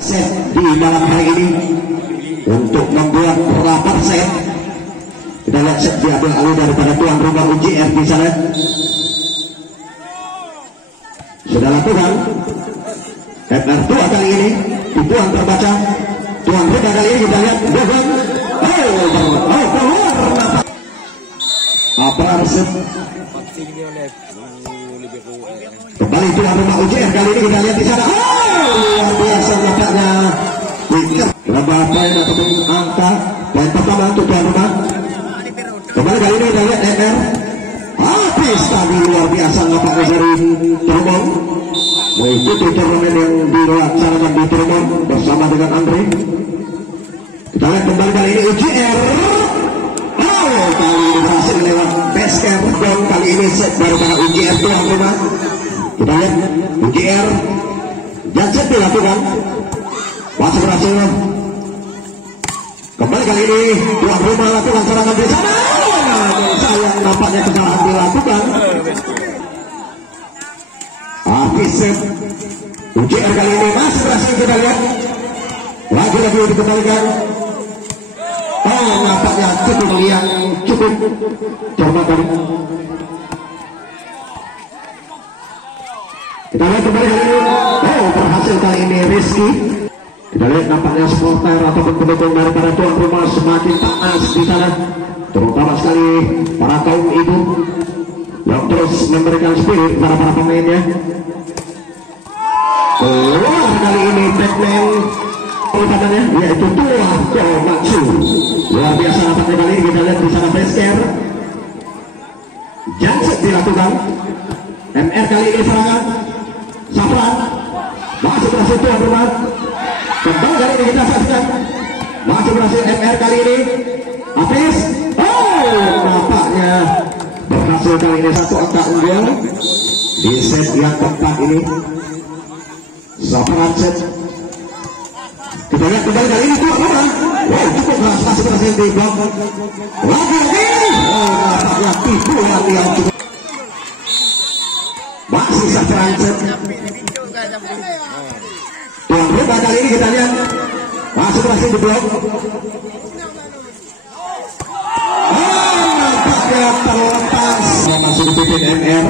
set di malam hari ini untuk membuat 8 set. Kita lihat set diambil alih daripada tuan rumah UJR di sana. Sudah lakukan FR2 kali ini dibuang terbaca. Tuan rumah kali ini kita lihat buang. Keluar apa set. Kembali tuan rumah UJR kali ini kita lihat di sana. Luar biasa nampaknya. Berapa ataupun angka poin pertama untuk tuan rumah. Kembali kali ini kita lihat MR. Habis tadi luar biasa nampaknya dari Tromon mengikuti turnamen yang dilaksanakan di Tromon bersama dengan Andre. Kita lihat kembali kali ini UJR. Kali ini berhasil lewat basket. Kali ini set daripada UJR tuan rumah. Kita lihat UJR Janset dilakukan masih berhasil. Kembali kali ini tuan rumah lakukan serangan di sana. Sayang nampaknya kesalahan dilakukan. Habis set UJR kali ini masih berhasil. Kita lihat lagi-lagi dikembalikan. Nampaknya cukup yang cukup cermat tadi. Kita lihat kembali kali ini. Berhasil kali ini Rizky. Kita lihat nampaknya supporter ataupun pendukung daripada tuan rumah semakin panas di sana, terutama sekali para kaum ibu yang terus memberikan spirit kepada para pemainnya. Keluar kali ini Batman utamanya yaitu Tua Komatsu. Luar biasa nampaknya kali ini. Kita lihat di sana Vesker Janset dilakukan. MR kali ini serangan Safran masih berhasil tuan rumah. Kembali kali ini kita saksikan masih berhasil MR kali ini. Habis nampaknya berhasil kali ini satu angka unggul di set yang keempat ini. Safran set. Kita lihat kembali kali ini tuan rumah. Cukup keras masih berhasil di blok. Lagi-lagi nampaknya tipu yang cukup. Masih Safran set. Tuan rumah kali ini kita lihat masih berhasil di blok. Nampaknya terlepas. Masih dipimpin MR.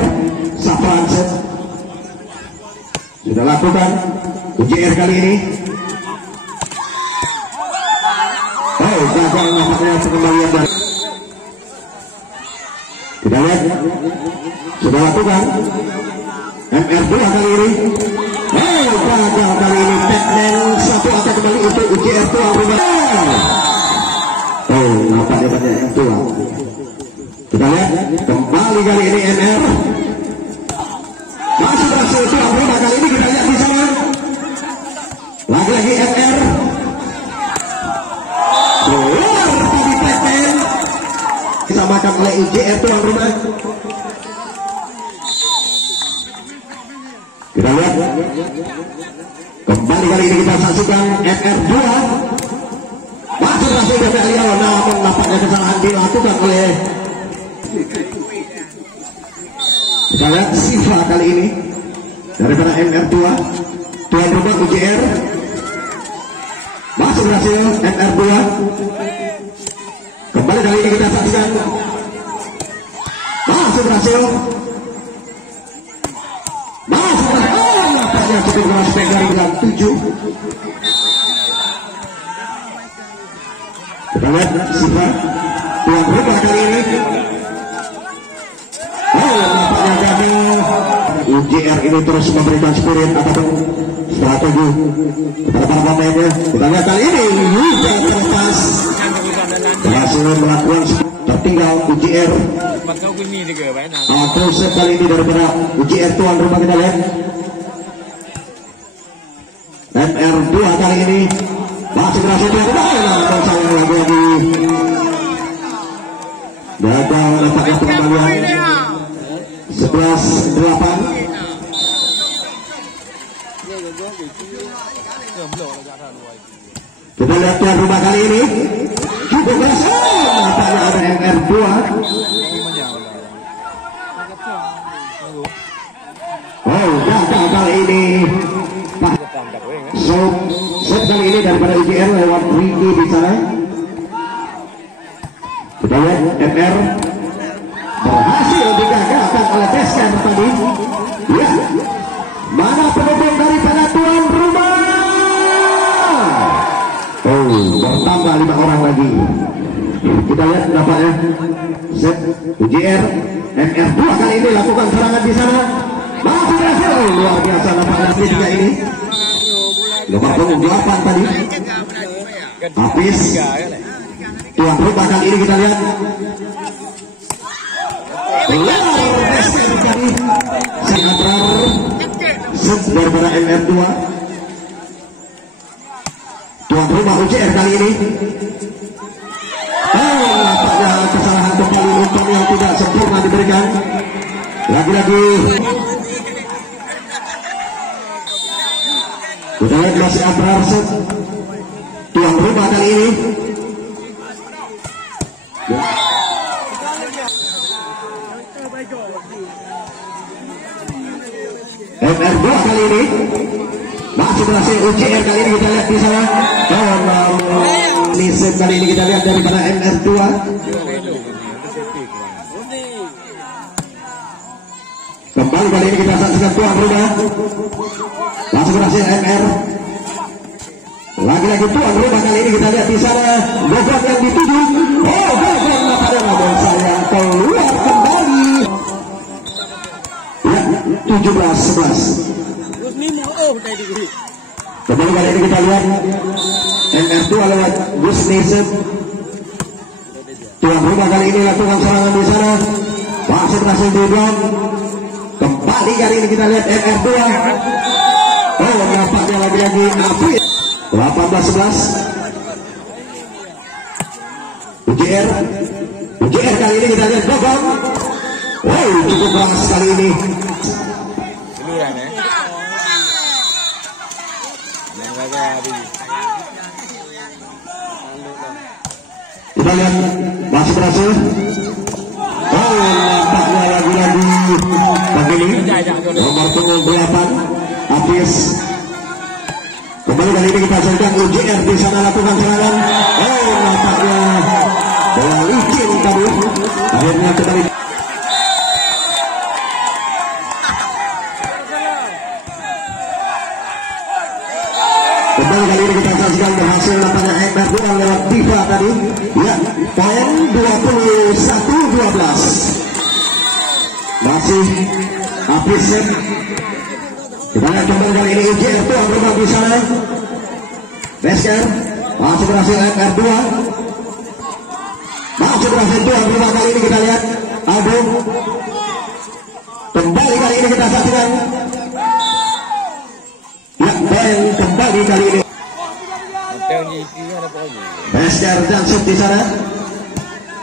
Safran set sudah lakukan UJR kali ini. Gagal nampaknya pengembalian dari. Kita lihat sudah lakukan MR2 kali ini. Gagal kali ini Batman satu angka kembali untuk UJR tuan rumah. Nampaknya banyak yang tua. Kita lihat kembali kali ini MR masih berhasil tuan rumah kali ini. Kita lihat di sana lagi-lagi MR keluar tadi Batman disamakan oleh UJR tuan rumah. Kita lihat kembali kali ini kita saksikan FR2 masih berhasil dari Leo, namun nampaknya kesalahan dilakukan oleh. Kita lihat Siva kali ini daripada MR2 tuan rumah UJR masih berhasil FR2. Kembali kali ini kita saksikan masih berhasil. Cukup keras dari bulan 7. Kita lihat Siva tuan rumah kali ini. Nampaknya kami UJR ini terus memberikan spirit ataupun strategi kepada para pemainnya. Kita lihat kali ini juga terlepas berhasil melakukan tertinggal UJR. Atau sekali ini daripada UJR tuan rumah. Kita lihat MR2 kali ini masih berhasil dilakukan. Sayang lagi-lagi gagal nampaknya pengembalian 11-8. Kita lihat tuan rumah kali ini cukup berhasil. Nampaknya ada MR2. Gagal kali ini. So set kali ini daripada UJR lewat Ricky di sana. Kita lihat MR berhasil digagalkan oleh Besker tadi. Ya, mana penonton daripada tuan rumah? Oh, bertambah 5 orang lagi. Kita lihat nampaknya set UJR MR 2 kali ini lakukan serangan di sana. Masih berhasil. Oh, luar biasa nampaknya tiga ini. Nomor punggung 8 tadi. Habis tuan rumah kali ini kita lihat. Sangat rar set daripada MR2. Tuan rumah UJR kali ini. Nampaknya kesalahan kembali umpan yang tidak sempurna diberikan. Lagi-lagi kita lihat masih Abrar set tuan rumah kali ini. MR2 kali ini masih berhasil UJR kali ini kita lihat di sana. Nisep kali ini kita lihat daripada MR2. Kembali kali ini kita saksikan tuan rumah. Langsung berhasil MR. Lagi-lagi tuan rumah kali ini kita lihat di sana. Gogok yang dituju. Oh, gogok nampaknya namun saya keluar kembali. Ya, 17-11. Kembali kali ini kita lihat MR2 lewat Gus Nisep. Tuan rumah kali ini lakukan serangan di sana. Masih berhasil dibuang. Kembali kali ini kita lihat MR2. Oh, nampaknya lagi-lagi api. 18-11. UJR kali ini kita lihat gogong. Wow, cukup keras kali ini. Kita lihat masih berhasil. Oh, nampaknya lagi-lagi begini. Nomor punggung 8 habis. Kembali kali ini kita saksikan UJR di sana lakukan serangan. Oh, nampaknya bola licin tadi. Akhirnya kembali. Kembali kali ini kita saksikan berhasil nampaknya MR2 lewat Diva tadi. Ya, poin 21-12. Masih habis set. Kita lihat kembali kali ini UJR tuan rumah di sana. Besker masih berhasil MR2. Masih berhasil tuan rumah kali ini kita lihat. Agung. Kembali kali ini kita saksikan. Ya, poin kembali kali ini. Besker dan shoot di sana.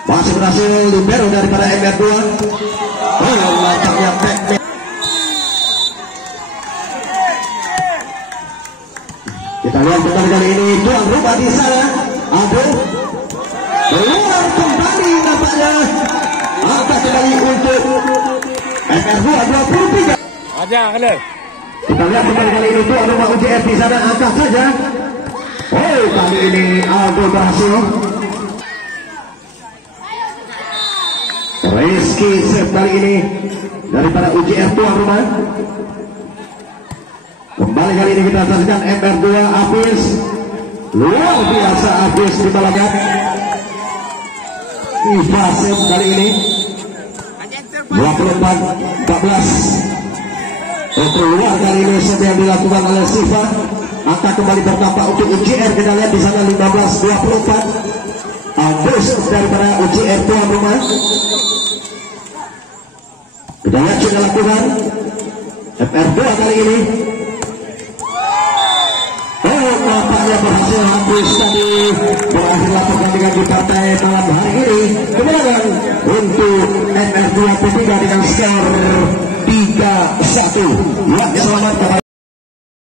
Masih berhasil libero daripada MR2. Oh, nampaknya back. Kita lihat kembali kali ini tuan rumah di sana. Aduh, keluar kembali nampaknya. Angkat kembali untuk MR2 23. Aja kali. Kita lihat kembali kali ini tuan rumah UJR di sana. Angkat saja. Oh, kali ini Aldo berhasil. Rizky set kali ini daripada UJR tuan rumah. Kembali kali ini kita saksikan MR2 habis. Luar biasa habis di balagat. Iva set kali ini 24-14. Keluar kali ini set yang dilakukan oleh Siva. Angka kembali berdampak untuk UJR. Kita lihat di sana 15-24. Habis daripada UJR tuan rumah. Kita lihat sudah lakukan MR2 kali ini. Oh, nampaknya berhasil habis tadi. Berakhirlah pertandingan di partai malam hari ini. Kemenangan untuk MR2 P3 dengan skor 3-1. Ya, selamat kepada